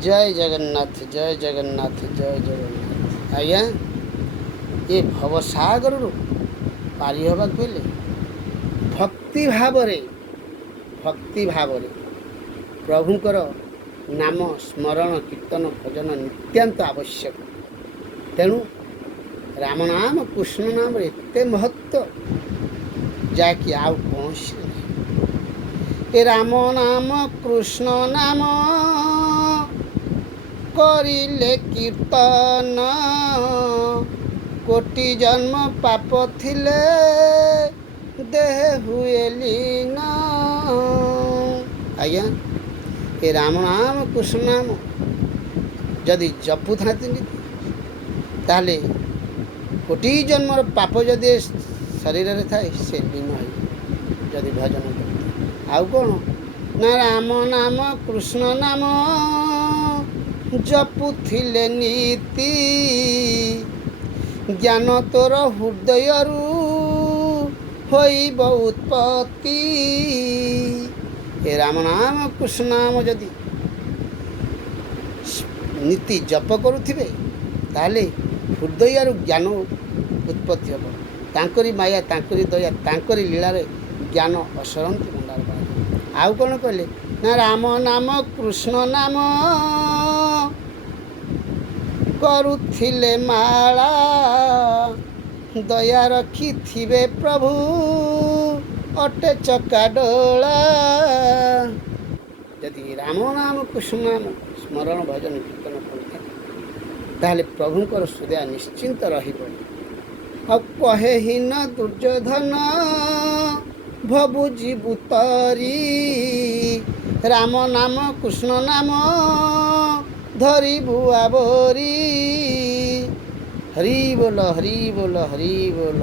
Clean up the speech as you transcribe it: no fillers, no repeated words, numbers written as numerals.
जय जगन्नाथ जय जगन्नाथ जय जगन्नाथ। आज्ञा ये भवसागर पारि हवाक बेले भक्ति भाव प्रभुंकर नाम स्मरण कीर्तन भजन नित्यांत आवश्यक। तेणु राम नाम कृष्ण नाम एते महत्व जाकि आउ कौन ए राम नाम कृष्ण नाम करिले कीर्तन कोटि जन्म पाप थिले देह हुए लीन। आज्ञा ए राम नाम कृष्ण नाम जदि जपु था ताले कोटि जन्मर पाप जदि शरीर रे थाए से लीन है जदि भजन कर। आउ कौन ना राम नाम कृष्ण नाम जपुथिले नीति ज्ञान तोर हृदयरू होइब उत्पत्ति। ए राम नाम कृष्ण नाम जदि नीति जप करुथिबे ताले हृदयरू ज्ञान उत्पत्ति हम। तांकरी माया तांकरी दया तांकरी लीला रे ज्ञान असरंती भंडार पा। आउ कौन कहले ना राम नाम कृष्ण नाम करुथिले माला दया रखी थिबे प्रभु अटे चका डोला। यदि राम नाम कृष्ण नाम स्मरण भजन कीर्तन करें प्रभुंकर हृदय निश्चिंत रहिब। कहे ही न दुर्योधन भबु जीवु तरी राम नाम कृष्ण नाम धरी बुआ बोरी। हरि बोल हरि बोल हरि बोल।